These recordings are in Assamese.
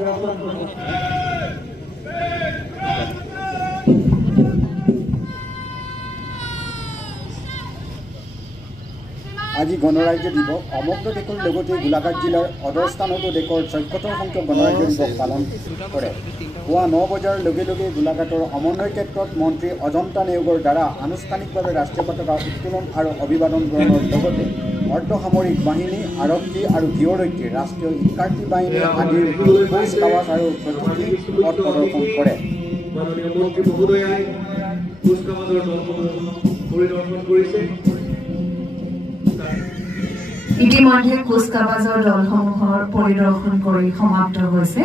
আজি গণৰাজ্য দিৱস সমগ্ৰ দেশৰ লগতে গোলাঘাট জিলাৰ অদৰ স্থানতো দেশৰ ৭৪তম সংখ্যক গণৰাজ্য দিৱস পালন কৰে। পুৱা ৯ বজাৰ লগে লগে গোলাঘাটৰ সমন্বয় ক্ষেত্ৰত মন্ত্ৰী অজন্তা নেওগৰ দ্বাৰা আনুষ্ঠানিকভাৱে ৰাষ্ট্ৰীয় পতাকা উত্তোলন আৰু অভিবাদন গ্ৰহণৰ লগতে অৰ্ধসামৰিক বাহিনী, আৰক্ষী আৰু গৃহৰক্ষী, ৰাষ্ট্ৰীয় শিক্ষাৰ্থী বাহিনী আদিৰ কুচ কাৱাজ আৰু প্ৰতীকী পথ প্ৰদৰ্শন কৰে। মাননীয় মন্ত্ৰী মহোদয়াই কুচ কাৱাজৰ দলসমূহ পৰিদৰ্শন কৰিছে। ইতিমধ্যে কুচ কাৱাজৰ দলসমূহৰ পৰিদৰ্শন কৰি সমাপ্ত হৈছে।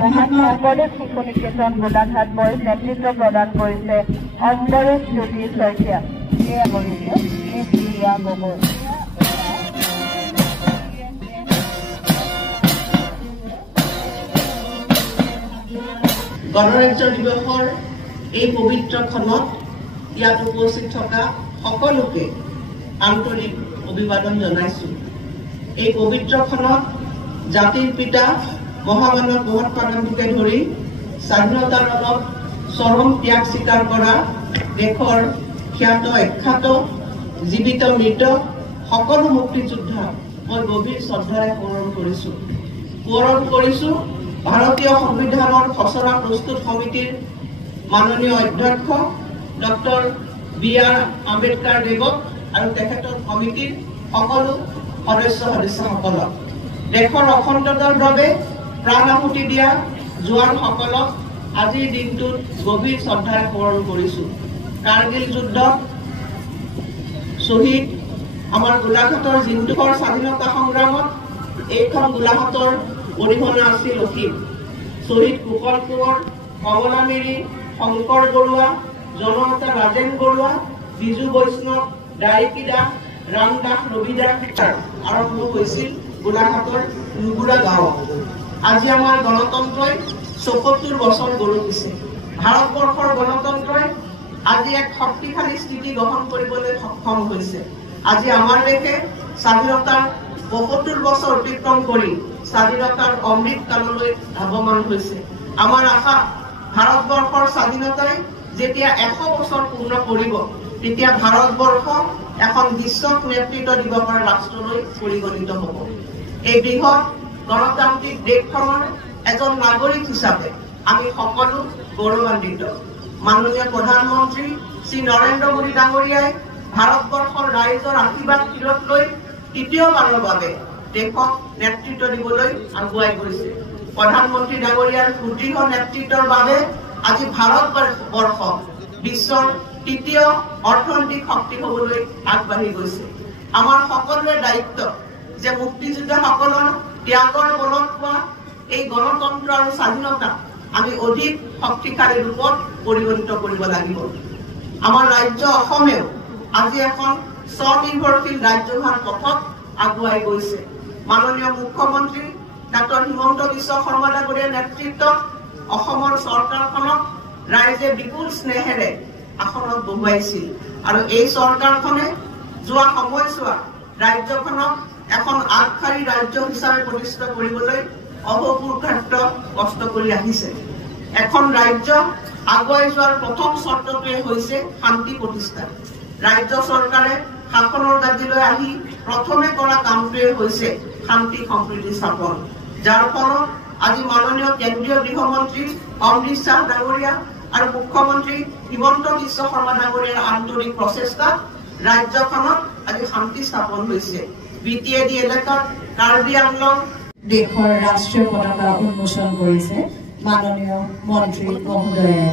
মহাত্মা শংকৰদেৱ শিশু নিকেতন গোলাঘাট বয়স নেতৃত্ব প্ৰদান কৰিছে অম্বৰেশ জ্যোতি শইকীয়া। গণৰাজ্য দিৱসৰ এই পবিত্ৰ ক্ষণত ইয়াত উপস্থিত থকা সকলোকে আন্তৰিক অভিবাদন জনাইছো। এই পবিত্ৰ ক্ষণত জাতিৰ পিতা মহামানৱ মহাত্মা গান্ধীকে ধৰি স্বাধীনতাৰ লগত চৰম ত্যাগ স্বীকাৰ কৰা দেশৰ খ্যাত অখ্যাত জীৱিত মৃত সকলো মুক্তিযোদ্ধা মই গভীৰ শ্ৰদ্ধাৰে সোঁৱৰণ কৰিছো। ভাৰতীয় সংবিধানৰ খচৰা প্ৰস্তুত সমিতিৰ মাননীয় অধ্যক্ষ ডক্টৰ বি.আৰ. আম্বেদকাৰ দেৱক আৰু তেখেতৰ সমিতিৰ সকলো সদস্যসকলক, দেশৰ অখণ্ডতাৰ বাবে প্ৰাণ আহুতি দিয়া জোৱানসকলক আজিৰ দিনটোত গভীৰ শ্ৰদ্ধাৰে সোঁৱৰণ কৰিছো। কাৰ্গিল যুদ্ধত শ্বহীদ আমাৰ গোলাঘাটৰ জিন্তুকৰ স্বাধীনতা সংগ্ৰামত এইখন গোলাঘাটৰ অৰিহণা আছিল অসীম। শ্বহীদ কুশল কোঁৱৰ, কমলা মিৰি, শংকৰ বৰুৱা, জনতা ৰাজেন বৰুৱা, বিজু বৈষ্ণৱ, দাৰিকী দাস, ৰাম দাস, ৰবি দাস আৰম্ভ হৈছিল গোলাঘাটৰ নুগুৰা গাঁৱত। আজি আমাৰ গণতন্ত্ৰই ৭৪ বছৰ গঢ়িছে। ভাৰতবৰ্ষৰ গণতন্ত্ৰই আজি এক শক্তিশালী স্থিতি গ্ৰহণ কৰিবলৈ সক্ষম হৈছে। আজি আমাৰ দেশে স্বাধীনতাৰ ৭৪ বছৰ অতিক্ৰম কৰি স্বাধীনতাৰ অমৃত কাললৈ ধাৱমান হৈছে। আমাৰ আশা, ভাৰতবৰ্ষৰ স্বাধীনতাই যেতিয়া ১০০ বছৰ পূৰ্ণ কৰিব তেতিয়া ভাৰতবৰ্ষ এখন বিশ্বক নেতৃত্ব দিব পৰা ৰাষ্ট্ৰলৈ পৰিগণিত হ'ব। এই বৃহৎ গণতান্ত্ৰিক দেশখনৰ এজন নাগৰিক হিচাপে আমি সকলো গৌৰৱান্বিত। মাননীয় প্ৰধানমন্ত্ৰী শ্ৰী নৰেন্দ্ৰ মোদী ডাঙৰীয়াই ভাৰতবৰ্ষৰ ৰাইজৰ আশীৰ্বাদ শিৰত লৈ তৃতীয়বাৰৰ বাবে দেশক নেতৃত্ব দিবলৈ আগুৱাই গৈছে। প্ৰধানমন্ত্ৰী ডাঙৰীয়াৰ সুদৃঢ় নেতৃত্বৰ বাবে আজি ভাৰতবৰ্ষ বিশ্বৰ তৃতীয় অৰ্থনৈতিক শক্তি হ'বলৈ আগবাঢ়ি গৈছে। আমাৰ সকলোৰে দায়িত্ব যে মুক্তিযোদ্ধাসকলৰ ত্যাগৰ বলত পোৱা এই গণতন্ত্ৰ আৰু স্বাধীনতা আমি অধিক শক্তিশালী ৰূপত পৰিগণিত কৰিব লাগিব। আমাৰ ৰাজ্য অসমেও আজি এখন স্বনিৰ্ভৰশীল ৰাজ্য হোৱাৰ পথত আগুৱাই গৈছে। মাননীয় মুখ্যমন্ত্ৰী ডক্টৰ হিমন্ত বিশ্ব শৰ্মা ডাঙৰীয়াৰ নেতৃত্বত অসমৰ চৰকাৰখনক ৰাইজে বিপুল স্নেহেৰে আসনত বহুৱাইছিল আৰু এই চৰকাৰখনে যোৱা সময়ছোৱা ৰাজ্যখনক এখন আগশাৰী ৰাজ্য হিচাপে প্ৰতিষ্ঠিত কৰিবলৈ অহোপুৰুষাৰ্থ কষ্ট কৰি আহিছে। এখন ৰাজ্য আগুৱাই যোৱাৰ প্ৰথম চৰ্তটোৱে হৈছে শান্তি প্ৰতিষ্ঠা। ৰাজ্য চৰকাৰে শাসনৰ দাবীলৈ আহি প্ৰথমে কৰা কামটোৱে হৈছে শান্তি সম্প্ৰীতি স্থাপন, যাৰ ফলত আজি মাননীয় কেন্দ্ৰীয় গৃহমন্ত্ৰী অমৃত শ্বাহ ডাঙৰীয়া আৰু মুখ্যমন্ত্ৰী হিমন্ত বিশ্ব শৰ্মা ডাঙৰীয়াৰ আন্তৰিক প্ৰচেষ্টাত ৰাজ্যখনত আজি শান্তি স্থাপন হৈছে। BTAD এলেকাত কাৰ্বি আংলং দেশৰ ৰাষ্ট্ৰীয় পতাকা উন্মোচন কৰিছে মাননীয় মন্ত্ৰী মহোদয়ে।